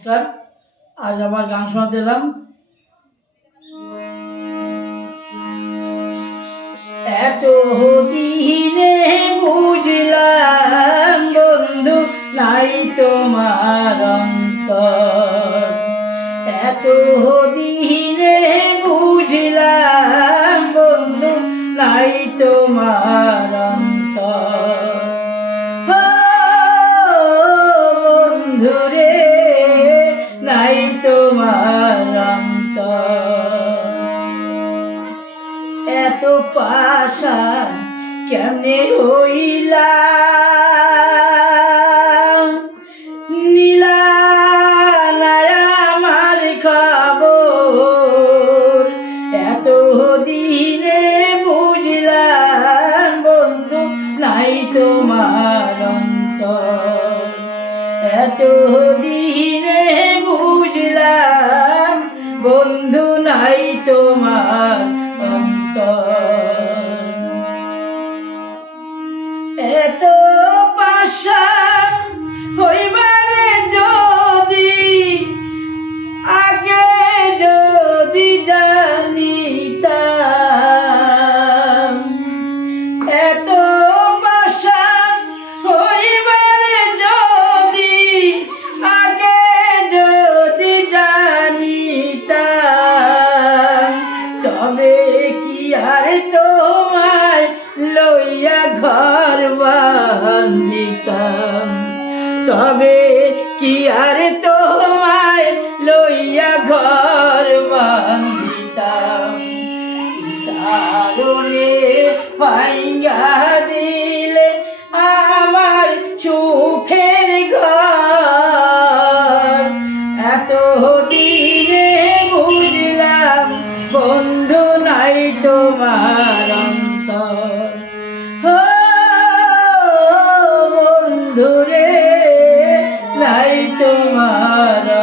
নমস্কার। আজ আবার গান শোনাতে এলাম। এত দিনে বুঝলাম বন্ধু, নাই তোমার অন্তর। এত দিনে বুঝলাম বন্ধু, নাই তোমার এত পাশা, কেমনে হইলা? নীলা আমার বন্ধু, নাই তোমার এত দিনে বুঝলাম বন্ধু, নাই তোমার পাশা হইবারে যদি আগে এত আগে তবে কি আর তোমায় লইয়া ঘর বান্ধিতাম তবে কি আর তোমায় লইয়া ঘর বান্ধিতাম? কারণে দিলে আমার সুখের ঘর। এত দিনে বুঝলাম বন্ধু নাই তোমার অন্তর। ও নাই তোমার